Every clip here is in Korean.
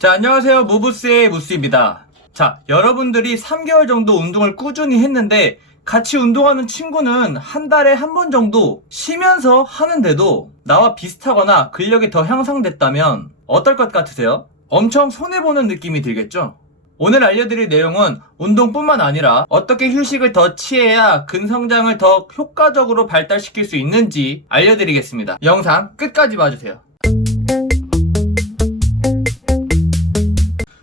자, 안녕하세요. 무브스의 무스입니다. 자, 여러분들이 3개월 정도 운동을 꾸준히 했는데 같이 운동하는 친구는 한 달에 한 번 정도 쉬면서 하는데도 나와 비슷하거나 근력이 더 향상됐다면 어떨 것 같으세요? 엄청 손해보는 느낌이 들겠죠? 오늘 알려드릴 내용은 운동뿐만 아니라 어떻게 휴식을 더 취해야 근성장을 더 효과적으로 발달시킬 수 있는지 알려드리겠습니다. 영상 끝까지 봐주세요.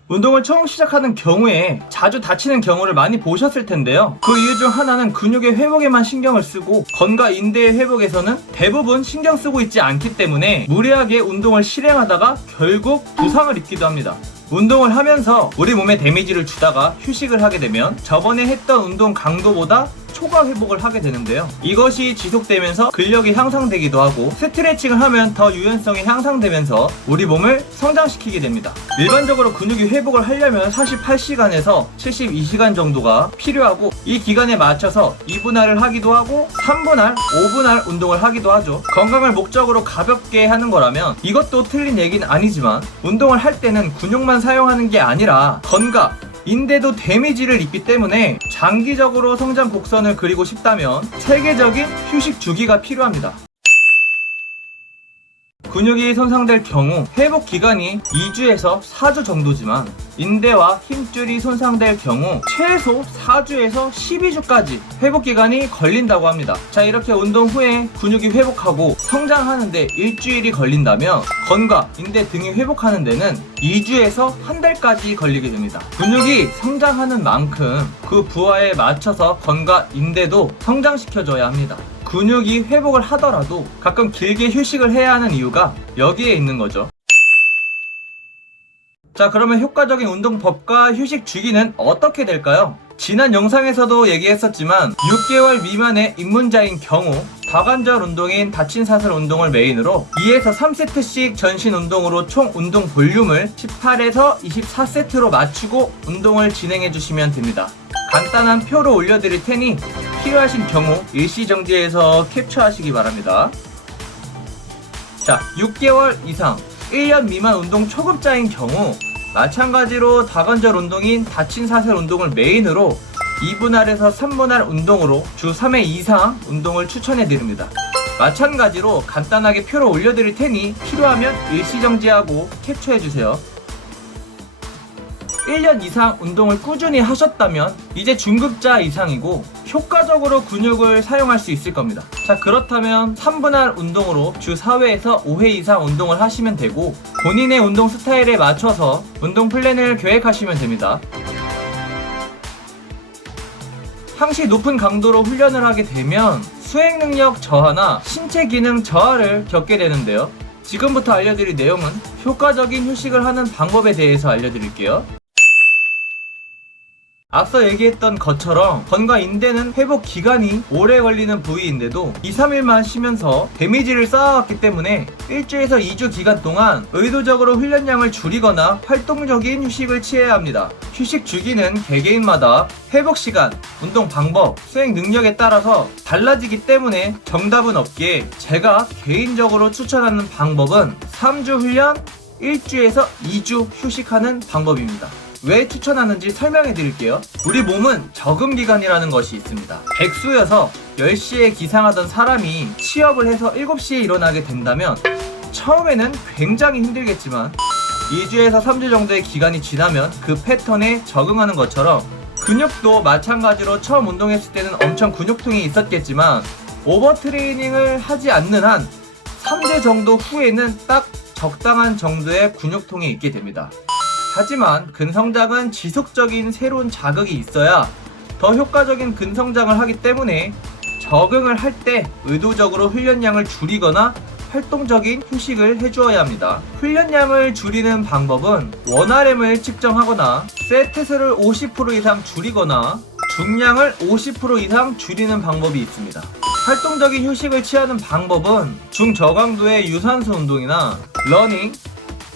운동을 처음 시작하는 경우에 자주 다치는 경우를 많이 보셨을 텐데요. 그 이유 중 하나는 근육의 회복에만 신경을 쓰고 건과 인대의 회복에서는 대부분 신경 쓰고 있지 않기 때문에 무리하게 운동을 실행하다가 결국 부상을 입기도 합니다. 운동을 하면서 우리 몸에 데미지를 주다가 휴식을 하게 되면 저번에 했던 운동 강도보다 초과 회복을 하게 되는데요. 이것이 지속되면서 근력이 향상되기도 하고 스트레칭을 하면 더 유연성이 향상되면서 우리 몸을 성장시키게 됩니다. 일반적으로 근육이 회복을 하려면 48시간에서 72시간 정도가 필요하고 이 기간에 맞춰서 2분할을 하기도 하고 3분할, 5분할 운동을 하기도 하죠. 건강을 목적으로 가볍게 하는 거라면 이것도 틀린 얘기는 아니지만 운동을 할 때는 근육만 사용하는 게 아니라 건강, 인대도 데미지를 입기 때문에 장기적으로 성장 곡선을 그리고 싶다면 체계적인 휴식 주기가 필요합니다. 근육이 손상될 경우 회복 기간이 2주에서 4주 정도지만 인대와 힘줄이 손상될 경우 최소 4주에서 12주까지 회복 기간이 걸린다고 합니다. 자, 이렇게 운동 후에 근육이 회복하고 성장하는데 일주일이 걸린다면 건과 인대 등이 회복하는 데는 2주에서 한 달까지 걸리게 됩니다. 근육이 성장하는 만큼 그 부하에 맞춰서 건과 인대도 성장시켜줘야 합니다. 근육이 회복을 하더라도 가끔 길게 휴식을 해야 하는 이유가 여기에 있는 거죠. 자, 그러면 효과적인 운동법과 휴식 주기는 어떻게 될까요? 지난 영상에서도 얘기했었지만 6개월 미만의 입문자인 경우 다관절 운동인 다친 사슬 운동을 메인으로 2에서 3세트씩 전신 운동으로 총 운동 볼륨을 18에서 24세트로 맞추고 운동을 진행해 주시면 됩니다. 간단한 표로 올려드릴 테니 필요하신 경우 일시정지해서 캡처하시기 바랍니다. 자, 6개월 이상 1년 미만 운동 초급자인 경우 마찬가지로 다관절 운동인 다친 사슬 운동을 메인으로 2분할에서 3분할 운동으로 주 3회 이상 운동을 추천해드립니다. 마찬가지로 간단하게 표를 올려드릴 테니 필요하면 일시정지하고 캡처해주세요. 1년 이상 운동을 꾸준히 하셨다면 이제 중급자 이상이고 효과적으로 근육을 사용할 수 있을 겁니다. 자, 그렇다면 3분할 운동으로 주 4회에서 5회 이상 운동을 하시면 되고 본인의 운동 스타일에 맞춰서 운동 플랜을 계획하시면 됩니다. 항시 높은 강도로 훈련을 하게 되면 수행 능력 저하나 신체 기능 저하를 겪게 되는데요. 지금부터 알려드릴 내용은 효과적인 휴식을 하는 방법에 대해서 알려드릴게요. 앞서 얘기했던 것처럼 건과 인대는 회복 기간이 오래 걸리는 부위인데도 2-3일만 쉬면서 데미지를 쌓아왔기 때문에 1주에서 2주 기간 동안 의도적으로 훈련량을 줄이거나 활동적인 휴식을 취해야 합니다. 휴식 주기는 개개인마다 회복 시간, 운동 방법, 수행 능력에 따라서 달라지기 때문에 정답은 없기에 제가 개인적으로 추천하는 방법은 3주 훈련, 1주에서 2주 휴식하는 방법입니다. 왜 추천하는지 설명해 드릴게요. 우리 몸은 적응기간이라는 것이 있습니다. 백수여서 10시에 기상하던 사람이 취업을 해서 7시에 일어나게 된다면 처음에는 굉장히 힘들겠지만 2주에서 3주 정도의 기간이 지나면 그 패턴에 적응하는 것처럼 근육도 마찬가지로 처음 운동했을 때는 엄청 근육통이 있었겠지만 오버트레이닝을 하지 않는 한 3주 정도 후에는 딱 적당한 정도의 근육통이 있게 됩니다. 하지만 근성장은 지속적인 새로운 자극이 있어야 더 효과적인 근성장을 하기 때문에 적응을 할 때 의도적으로 훈련량을 줄이거나 활동적인 휴식을 해주어야 합니다. 훈련량을 줄이는 방법은 원RM을 측정하거나 세트 수를 50% 이상 줄이거나 중량을 50% 이상 줄이는 방법이 있습니다. 활동적인 휴식을 취하는 방법은 중저강도의 유산소 운동이나 러닝,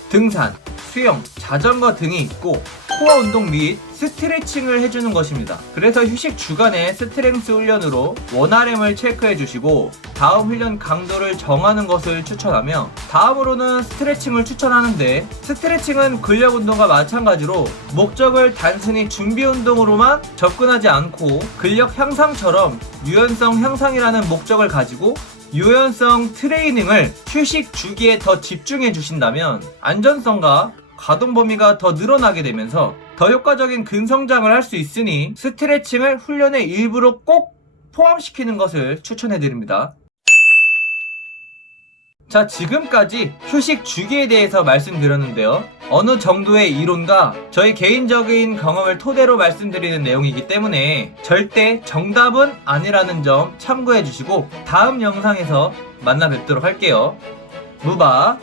등산, 수영, 자전거 등이 있고 코어 운동 및 스트레칭을 해주는 것입니다. 그래서 휴식 주간에 스트렝스 훈련으로 원RM을 체크해 주시고 다음 훈련 강도를 정하는 것을 추천하며, 다음으로는 스트레칭을 추천하는데, 스트레칭은 근력 운동과 마찬가지로 목적을 단순히 준비 운동으로만 접근하지 않고 근력 향상처럼 유연성 향상이라는 목적을 가지고 유연성 트레이닝을 휴식 주기에 더 집중해 주신다면 안전성과 가동 범위가 더 늘어나게 되면서 더 효과적인 근성장을 할 수 있으니 스트레칭을 훈련의 일부로 꼭 포함시키는 것을 추천해 드립니다. 자, 지금까지 휴식 주기에 대해서 말씀드렸는데요. 어느 정도의 이론과 저희 개인적인 경험을 토대로 말씀드리는 내용이기 때문에 절대 정답은 아니라는 점 참고해 주시고 다음 영상에서 만나 뵙도록 할게요. 무바